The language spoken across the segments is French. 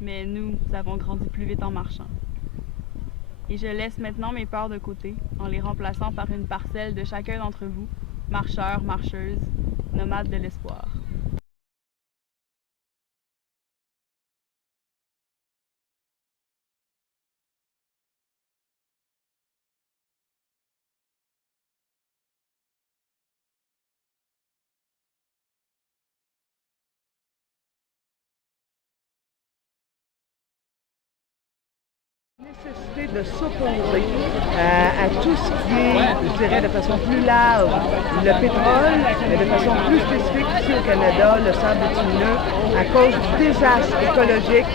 Mais nous avons grandi plus vite en marchant. Et je laisse maintenant mes peurs de côté, en les remplaçant par une parcelle de chacun d'entre vous, marcheurs, marcheuses, nomades de l'espoir. Nécessité de s'opposer à tout ce qui est, je dirais de façon plus large, le pétrole, mais de façon plus spécifique ici au Canada, le sable bitumineux, à cause du désastre écologique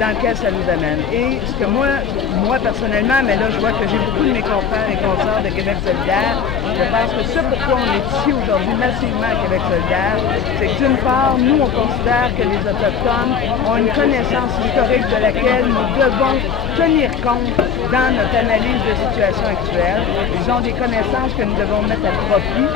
dans lequel ça nous amène. Et ce que moi personnellement, mais là je vois que j'ai beaucoup de mes confrères et consoeurs de Québec solidaire, je pense que ce pourquoi on est ici aujourd'hui massivement à Québec solidaire, c'est que d'une part, nous on considère que les Autochtones ont une connaissance historique de laquelle nous devons tenir compte dans notre analyse de situation actuelle. Ils ont des connaissances que nous devons mettre à profit.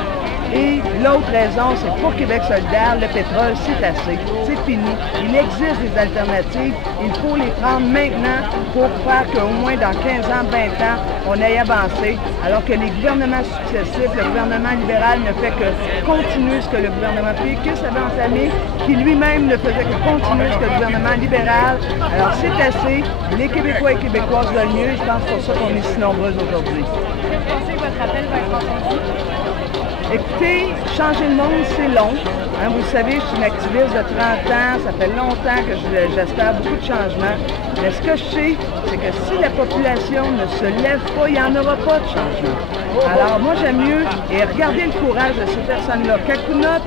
Et l'autre raison, c'est pour Québec solidaire, le pétrole, c'est assez. C'est fini. Il existe des alternatives. Il faut les prendre maintenant pour faire qu'au moins dans 15 ans, 20 ans, on aille avancé. Alors que les gouvernements successifs, le gouvernement libéral ne fait que continuer ce que le gouvernement Pécus avait entamé, qui lui-même ne faisait que continuer ce que le gouvernement libéral. Alors c'est assez. Les Québécois et Québécoises veulent mieux. Je pense pour ça qu'on est si nombreux aujourd'hui. Vous pensez que votre appel va être entendu? Écoutez, changer le monde, c'est long. Hein, vous le savez, je suis une activiste de 30 ans. Ça fait longtemps que j'espère beaucoup de changements. Mais ce que je sais, c'est que si la population ne se lève pas, il n'y en aura pas de changement. Alors moi, j'aime mieux, et regardez le courage de ces personnes-là. Kakuna,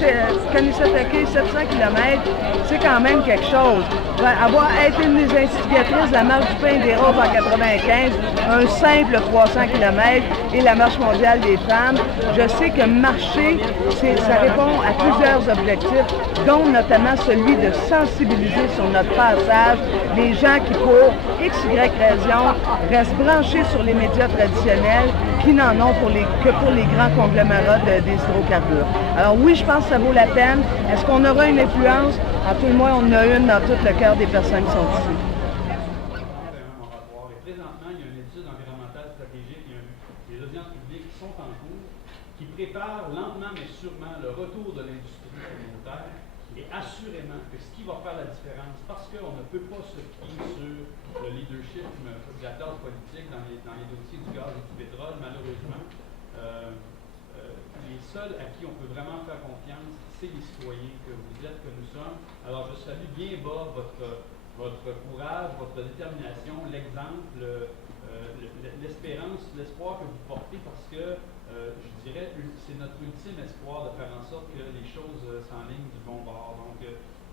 Kanisatake, 700 km, c'est quand même quelque chose. Avoir été une des instigatrices de la marche du pain des roses en 95, un simple 300 km et la marche mondiale des femmes, je sais que marcher, ça répond à plusieurs objectifs, dont notamment celui de sensibiliser sur notre passage les gens qui, pour X, Y raison, restent branchés sur les médias traditionnels qui n'en ont que pour les grands conglomérats des hydrocarbures. Alors oui, je pense que ça vaut la peine. Est-ce qu'on aura une influence? À tout le moins, on en a une dans tout le cœur des personnes qui sont ici. Présentement, il y a une étude environnementale stratégique, il y a des audiences publiques qui sont en cours, qui préparent lentement mais sûrement le retour de l'industrie communautaire. Et assurément que ce qui va faire la différence, parce qu'on ne peut pas se fier sur le leadership de la classe politique dans les dossiers du gaz et du pétrole, malheureusement, les seuls à qui on peut vraiment faire confiance, c'est les citoyens que vous êtes, que nous sommes. Alors je salue bien bas votre courage, votre détermination, l'exemple, l'espérance, l'espoir que vous portez, parce que je dirais c'est notre ultime espoir de faire en sorte que les choses s'enlignent du bon bord. Donc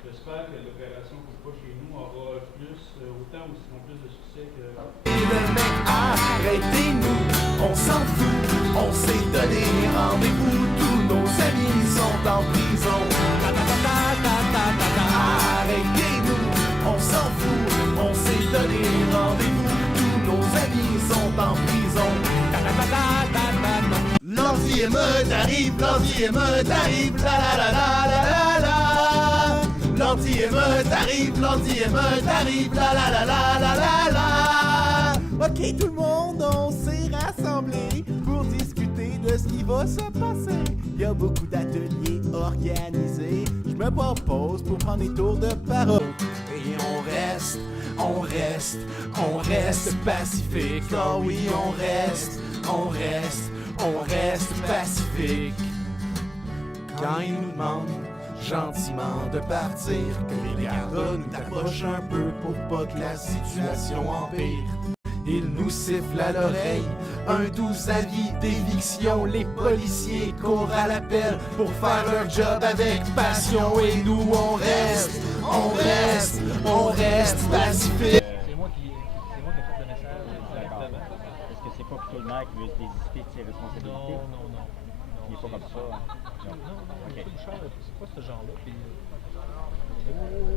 j'espère que l'opération Coupe chez nous aura autant ou sinon plus de succès que... Arrêtez-nous, on s'en fout, on s'est donné rendez-vous, tous nos amis sont en prison. Arrêtez-nous, on s'en fout, on s'est donné rendez-vous, tous nos amis sont en prison. L'anti-émeute arrive, l'anti-émeute arrive, la la la la la la la. L'anti-émeute arrive, l'anti-émeute arrive, la la la la la la la. Ok tout le monde, on s'est rassemblés pour discuter de ce qui va se passer. Il y a beaucoup d'ateliers organisés, je me propose pour prendre des tours de parole. Et on reste, on reste, on reste pacifique. Oh oui, on reste, on reste, on reste pacifique. Quand ils nous demandent gentiment de partir, que les gardes nous approchent un peu pour pas que la situation empire. Ils nous sifflent à l'oreille un doux avis d'éviction. Les policiers courent à l'appel pour faire leur job avec passion. Et nous on reste, on reste, on reste pacifique. C'est moi qui ai fait le message. D'accord. Est-ce que c'est pas plutôt le maire qui veut se désister de ses responsabilités? Non. Il n'est pas comme ça. Non. OK. pas ce genre-là. Puis,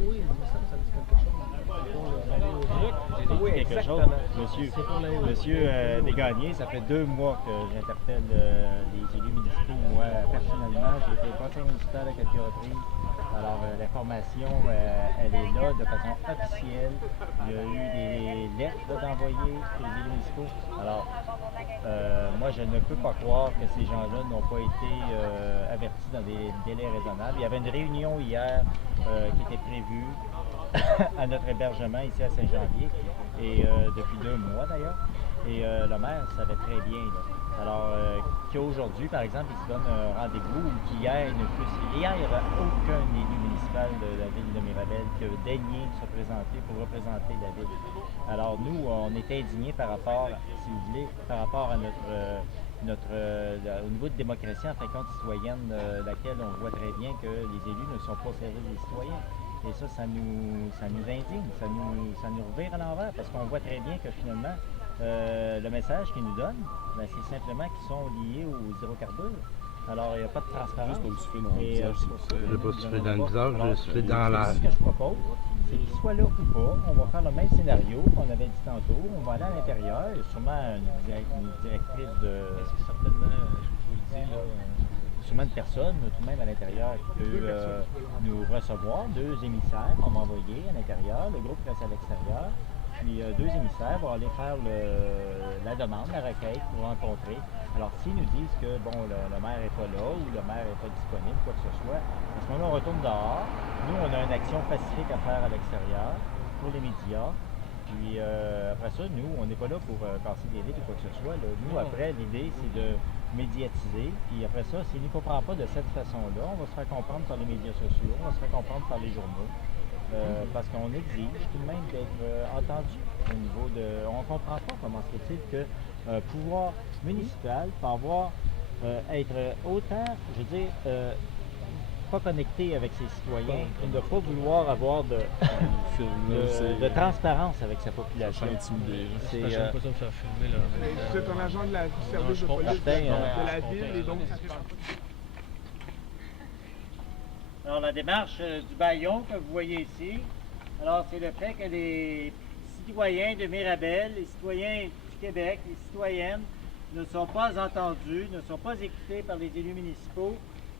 oui, il me semble que ça me dit quelque chose. C'est pour l'aller au Quelque chose. Monsieur, C'est pour l'aller au Monsieur Desgagnés, ça fait 2 mois que j'interpelle les élus municipaux. Moi, personnellement, j'ai été conseiller municipal à quelques reprises. Alors, l'information, elle est là de façon officielle. Il y a eu des lettres d'envoyer aux élus municipaux. Alors, moi, je ne peux pas croire que ces gens-là n'ont pas été avertis dans des délais raisonnables. Il y avait une réunion hier qui était prévue à notre hébergement ici à Saint-Janvier, et depuis 2 mois d'ailleurs. Et le maire savait très bien. Là. Alors, qu'aujourd'hui, par exemple, il se donne un rendez-vous, ou qu'hier, il n'y a aucun élu municipal de la ville de Mirabel qui a daigné se présenter pour représenter la ville. Alors, nous, on est indignés par rapport, si vous voulez, par rapport à au niveau de démocratie en fin de compte citoyenne, laquelle on voit très bien que les élus ne sont pas au service des citoyens. Et ça nous indigne, ça nous revire à l'envers, parce qu'on voit très bien que finalement, le message qu'ils nous donnent, ben, c'est simplement qu'ils sont liés aux hydrocarbures. Alors, il n'y a pas de transparence. Juste pas me souffler dans le visage, c'est pour ça je ne l'ai pas soufflé dans le visage, je l'ai Alors, soufflé dans l'air. Ce que je propose, c'est qu'ils soient là ou pas. On va faire le même scénario qu'on avait dit tantôt. On va aller à l'intérieur. Il y a sûrement une directrice de... certainement, je vous le dis, là, sûrement une personne, tout de même à l'intérieur, qui peut nous recevoir. 2 émissaires qu'on va envoyer à l'intérieur. Le groupe reste à l'extérieur. Puis 2 émissaires vont aller faire la demande, la requête pour rencontrer. Alors, s'ils nous disent que bon, le maire n'est pas là ou le maire n'est pas disponible, quoi que ce soit, à ce moment-là, on retourne dehors. Nous, on a une action pacifique à faire à l'extérieur pour les médias. Puis après ça, nous, on n'est pas là pour casser des vitres ou quoi que ce soit. Là. Nous, après, l'idée, c'est de médiatiser. Puis après ça, s'il ne nous comprend pas de cette façon-là, on va se faire comprendre par les médias sociaux, on va se faire comprendre par les journaux. Parce qu'on exige tout de même d'être entendu au niveau de... On ne comprend pas comment se fait-il que pouvoir municipal peut être autant, je veux dire, pas connecté avec ses citoyens et ne pas vouloir avoir de transparence avec sa population. j'aime pas ça me faire filmer. Là, Vous êtes un agent du service de police Martin, de la ville et donc ça se passe. Alors, la démarche du baillon que vous voyez ici, alors c'est le fait que les citoyens de Mirabel, les citoyens du Québec, les citoyennes ne sont pas entendus, ne sont pas écoutés par les élus municipaux.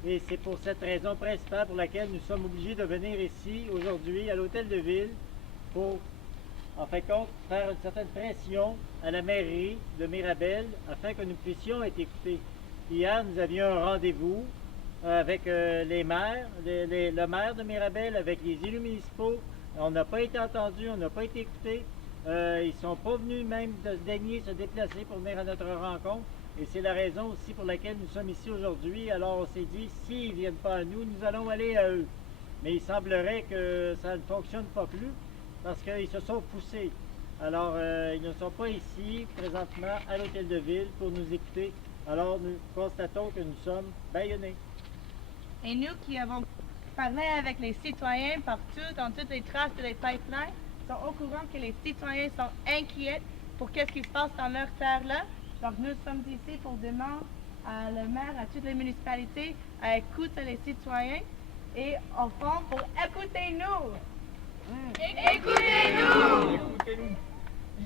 Et c'est pour cette raison principale pour laquelle nous sommes obligés de venir ici aujourd'hui à l'hôtel de ville pour, en fin de compte, faire une certaine pression à la mairie de Mirabel afin que nous puissions être écoutés. Hier, nous avions un rendez-vous avec les maires, le maire de Mirabel, avec les élus municipaux. On n'a pas été entendus, on n'a pas été écoutés. Ils ne sont pas venus même de daigner se déplacer pour venir à notre rencontre. Et c'est la raison aussi pour laquelle nous sommes ici aujourd'hui. Alors on s'est dit, s'ils ne viennent pas à nous, nous allons aller à eux. Mais il semblerait que ça ne fonctionne pas plus parce qu'ils se sont poussés. Alors ils ne sont pas ici présentement à l'hôtel de ville pour nous écouter. Alors nous constatons que nous sommes bâillonnés. Et nous qui avons parlé avec les citoyens partout, dans toutes les traces de les pipelines, sont au courant que les citoyens sont inquiets pour qu'est-ce qui se passe dans leur terre-là. Donc nous sommes ici pour demander à le maire, à toutes les municipalités, à écouter les citoyens et au fond pour écoutez-nous. Écoutez-nous!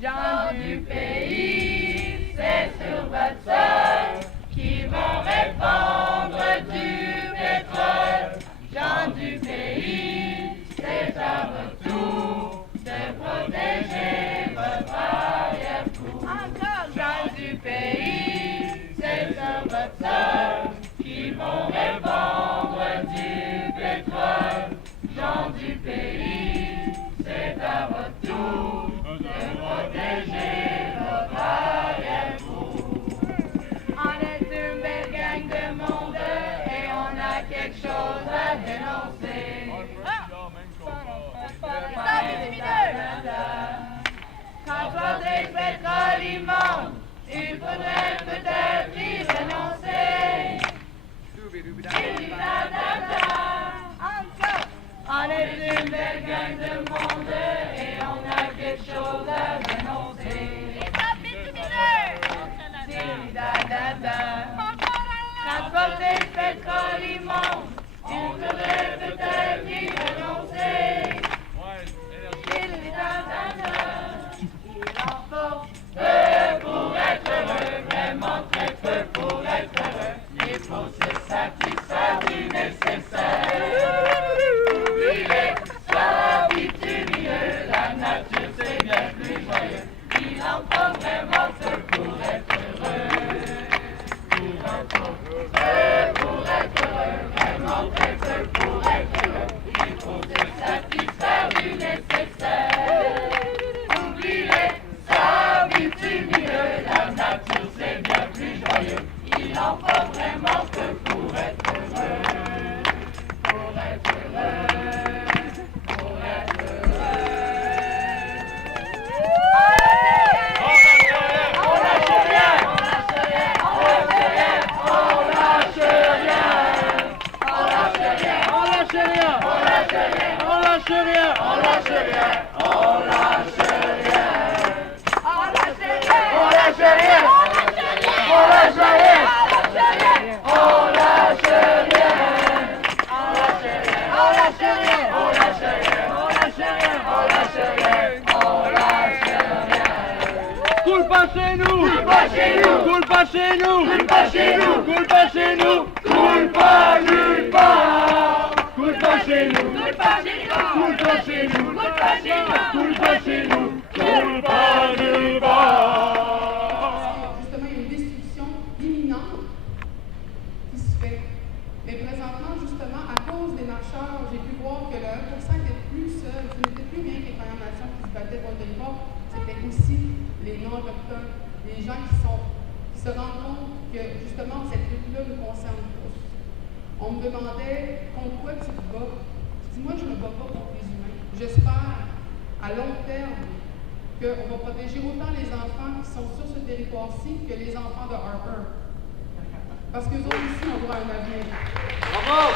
Gens du pays, c'est sur votre sol qu'ils vont répandre du pétrole. Gens du pays, c'est à votre tour de protéger votre arrière-cour. Encore, gens du pays, c'est sur votre sol qu'ils vont répandre du pétrole. Gens du pays, c'est à votre tour de protéger votre arrière-cour. On est une belle gang de monde et on a quelque chose à dénoncer. Quand toi des pétroles immondes, il faudrait peut-être y renoncer. On est une belle gang de monde et on a quelque chose à dénoncer. Transporter le pétrole immonde, il faudrait disparu nécessaire. Oubliez sa bitumineux, la nature c'est bien plus joyeux. Il en faut vraiment peu pour être heureux. Pour être heureux, vraiment très peu pour être heureux. Il faut se satisfaire du nécessaire. Oubliez sa bitumineux, la nature c'est bien plus joyeux. Il en faut vraiment peu pour être heureux. Pour être heureux, pour être heureux. On lâche rien, on lâche rien, on lâche rien, on lâche rien, on lâche rien, on lâche rien, on lâche rien, on lâche rien, on lâche rien, on lâche rien, on lâche rien, on lâche rien, on lâche rien, on lâche rien, on lâche rien, on lâche rien, on lâche rien, on lâche rien, on lâche rien, on lâche rien. Coule pas chez nous! Coule pas chez nous! Coule pas chez nous! Coule pas chez nous! Coule pas chez nous! Coule pas nulle part! Coule pas chez nous! Coule pas chez nous! Coule pas chez nous! Coule pas chez nous! Coule pas chez nous! Coule pas nulle part! Justement, il y a une destruction imminente qui se fait. Mais présentement, justement, à cause des marcheurs, j'ai pu voir que le 1% n'était plus seul. Ce n'était plus rien que les Premières Nations qui se battaient pour le territoire, c'était aussi les non-autochtones, les gens qui se rendent compte que justement cette lutte-là nous concerne tous. On me demandait contre quoi tu te bats. Je dis, moi, je ne me bats pas contre les humains. J'espère, à long terme, qu'on va protéger autant les enfants qui sont sur ce territoire-ci que les enfants de Harper. Parce qu'eux autres ici ont droit à un avenir. Bravo!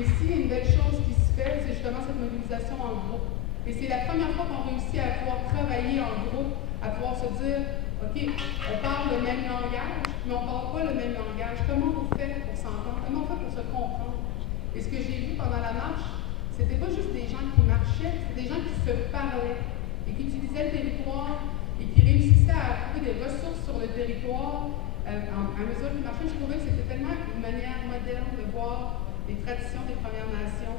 Ici, il y a une belle chose qui se fait, c'est justement cette mobilisation en groupe. Et c'est la première fois qu'on réussit à pouvoir travailler en groupe, à pouvoir se dire, OK, on parle le même langage, mais on ne parle pas le même langage. Comment on fait pour s'entendre? Comment on fait pour se comprendre? Et ce que j'ai vu pendant la marche, c'était pas juste des gens qui marchaient, c'était des gens qui se parlaient et qui utilisaient le territoire et qui réussissaient à trouver des ressources sur le territoire à mesure qu'ils marchaient. Je trouvais que c'était tellement une manière moderne de voir les traditions des Premières Nations,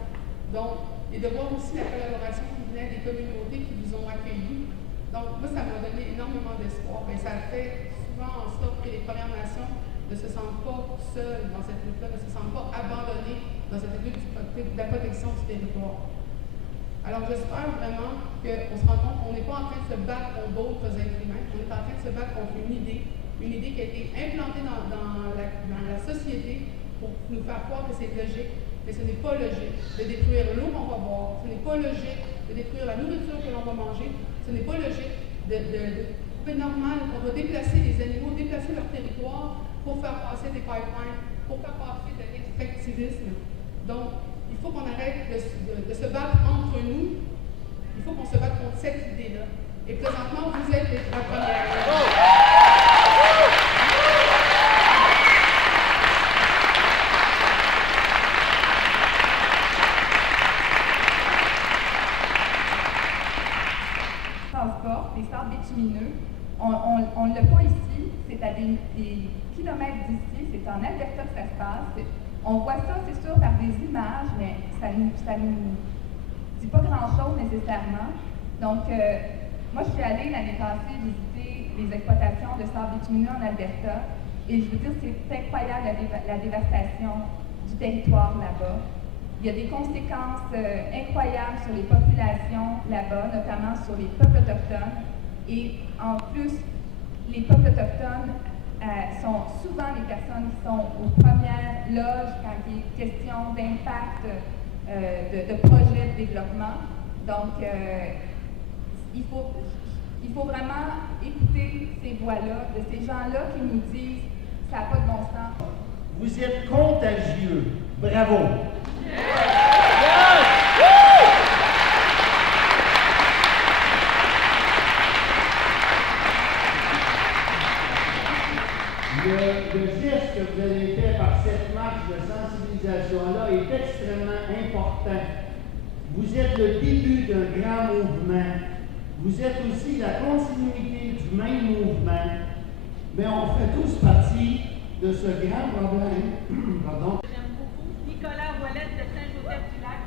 et de voir aussi la collaboration qui venait des communautés qui vous ont accueillis. Donc, moi, ça m'a donné énormément d'espoir. Et ça fait souvent en sorte que les Premières Nations ne se sentent pas seules dans cette lutte-là, ne se sentent pas abandonnées dans cette lutte de la protection du territoire. Alors, j'espère vraiment qu'on se rend compte qu'on n'est pas en train de se battre contre d'autres êtres humains, on est en train de se battre contre une idée qui a été implantée dans la société pour nous faire croire que c'est logique, mais ce n'est pas logique de détruire l'eau qu'on va boire, ce n'est pas logique de détruire la nourriture que l'on va manger, ce n'est pas logique de trouver normal qu'on va déplacer les animaux, déplacer leur territoire pour faire passer des pipelines, pour faire passer de l'extractivisme. Donc, il faut qu'on arrête de se battre entre nous, il faut qu'on se batte contre cette idée-là. Et présentement, vous êtes la première. Les sables bitumineux, on ne l'a pas ici, c'est à des kilomètres d'ici, c'est en Alberta que ça se passe. On voit ça, c'est sûr, par des images, mais ça nous dit pas grand-chose nécessairement. Donc, moi, je suis allée l'année passée visiter les exploitations de sable bitumineux en Alberta, et je veux dire, c'est incroyable la dévastation du territoire là-bas. Il y a des conséquences incroyables sur les populations là-bas, notamment sur les peuples autochtones. Et en plus, les peuples autochtones sont souvent les personnes qui sont aux premières loges quand il est question d'impact de projets de développement. Donc, il faut vraiment écouter ces voix-là, de ces gens-là qui nous disent « ça n'a pas de bon sens ». Vous êtes contagieux. Bravo! Le geste que vous avez fait par cette marche de sensibilisation-là est extrêmement important. Vous êtes le début d'un grand mouvement. Vous êtes aussi la continuité du mais on fait tous partie de ce grand problème. Pardon. J'aime beaucoup Nicolas Ouellette de Saint-Joseph-du-Lac.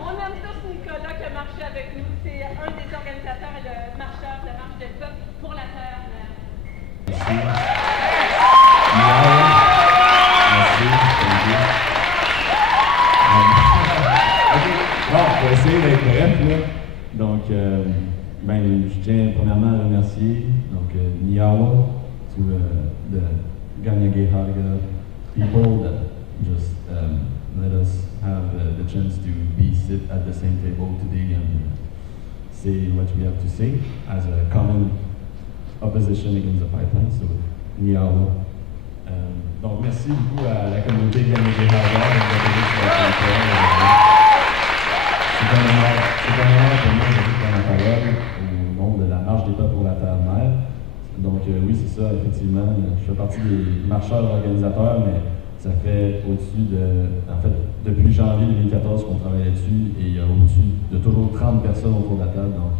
On aime tous Nicolas qui a marché avec nous. C'est un des organisateurs et le marcheur de Marche des Peuples pour la Terre. Merci. Bon, on va essayer d'être bref, là. Donc, je tiens premièrement à remercier Nialo, to the Ganyageharga people that just let us have the chance to sit at the same table today and say what we have to say as a common opposition against the pipeline. So, Nialo. Donc, merci beaucoup à la communauté Ganyageharga C'est un honneur pour moi de prendre la parole au nom de la Marche des Peuples pour la Terre-Mère. Donc oui, c'est ça, effectivement. Je fais partie des marcheurs organisateurs, mais ça fait au-dessus de... En fait, depuis janvier 2014 qu'on travaille là-dessus, et il y a au-dessus de toujours 30 personnes autour de la table, donc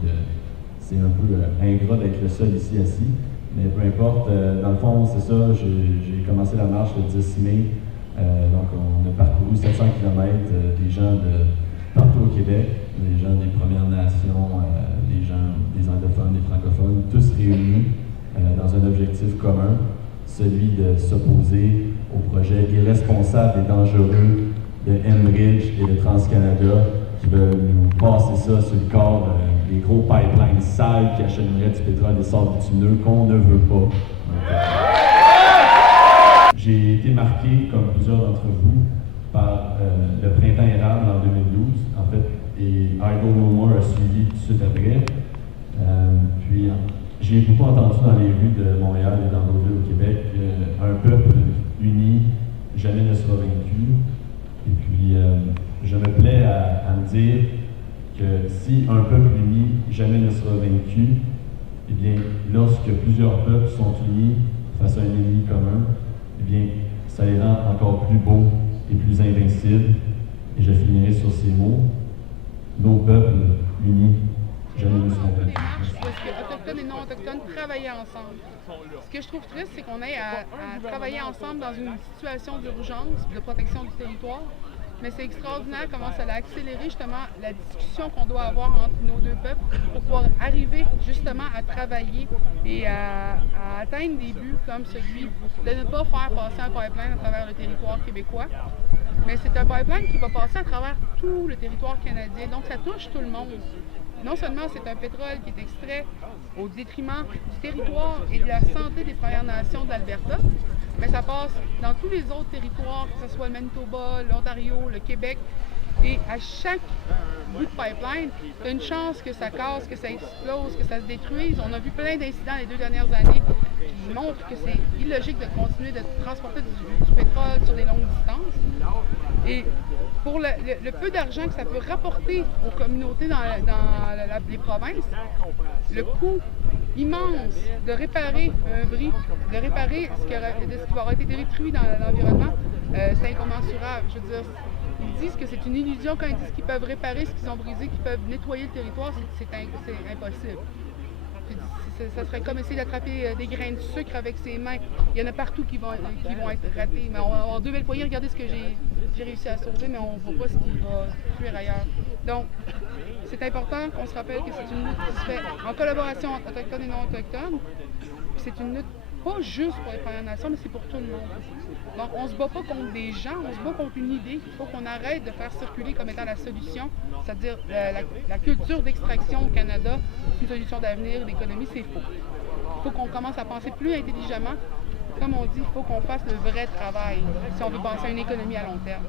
c'est un peu ingrat d'être le seul ici assis. Mais peu importe, dans le fond, c'est ça, j'ai commencé la marche le 10 mai. Donc on a parcouru 700 km, des gens de partout au Québec, des gens des Premières Nations, des gens des anglophones, des francophones, tous réunis dans un objectif commun, celui de s'opposer au projet irresponsable et dangereux de Enbridge et de TransCanada qui veulent nous passer ça sur le corps des gros pipelines sales qui achèteraient du pétrole et des sables bitumineux qu'on ne veut pas. J'ai été marqué, comme plusieurs d'entre vous, par le printemps érable en 2012, en fait, et Idle No More a suivi tout de suite après. Puis j'ai beaucoup entendu dans les rues de Montréal et dans d'autres villes au Québec un peuple uni jamais ne sera vaincu. Et puis je me plais à me dire que si un peuple uni jamais ne sera vaincu, eh bien, lorsque plusieurs peuples sont unis face à un ennemi commun, eh bien, ça les rend encore plus beaux et plus invincibles. Et je finirai sur ces mots. Nos peuples unis, jamais ne seront vaincus. Où est-ce que autochtones et non autochtones travailler ensemble. Ce que je trouve triste, c'est qu'on ait à travailler ensemble dans une situation d'urgence de protection du territoire. Mais c'est extraordinaire comment ça a accéléré justement la discussion qu'on doit avoir entre nos deux peuples pour pouvoir arriver justement à travailler et à atteindre des buts comme celui de ne pas faire passer un pipeline à travers le territoire québécois. Mais c'est un pipeline qui va passer à travers tout le territoire canadien, donc ça touche tout le monde. Non seulement c'est un pétrole qui est extrait au détriment du territoire et de la santé des Premières Nations d'Alberta, mais ça passe dans tous les autres territoires, que ce soit le Manitoba, l'Ontario, le Québec. Et à chaque bout de pipeline, tu as une chance que ça casse, que ça explose, que ça se détruise. On a vu plein d'incidents les 2 dernières années qui montrent que c'est illogique de continuer de transporter du pétrole sur des longues distances. Et pour le peu d'argent que ça peut rapporter aux communautés dans les provinces, le coût immense de réparer un bris, de réparer ce qui va avoir été détruit dans l'environnement, c'est incommensurable. Je veux dire, ils disent que c'est une illusion quand ils disent qu'ils peuvent réparer ce qu'ils ont brisé, qu'ils peuvent nettoyer le territoire, c'est impossible. Ça serait comme essayer d'attraper des grains de sucre avec ses mains. Il y en a partout qui vont être ratés. Mais on va avoir 2 belles poignées, regardez ce que j'ai réussi à sauver, mais on ne voit pas ce qui va fuir ailleurs. Donc, c'est important qu'on se rappelle que c'est une lutte qui se fait en collaboration entre autochtones et non autochtones. C'est une lutte pas juste pour les Premières Nations, mais c'est pour tout le monde. Donc, on ne se bat pas contre des gens, on se bat contre une idée. Il faut qu'on arrête de faire circuler comme étant la solution, c'est-à-dire la culture d'extraction au Canada, c'est une solution d'avenir, l'économie, c'est faux. Il faut qu'on commence à penser plus intelligemment. Comme on dit, il faut qu'on fasse le vrai travail si on veut penser à une économie à long terme.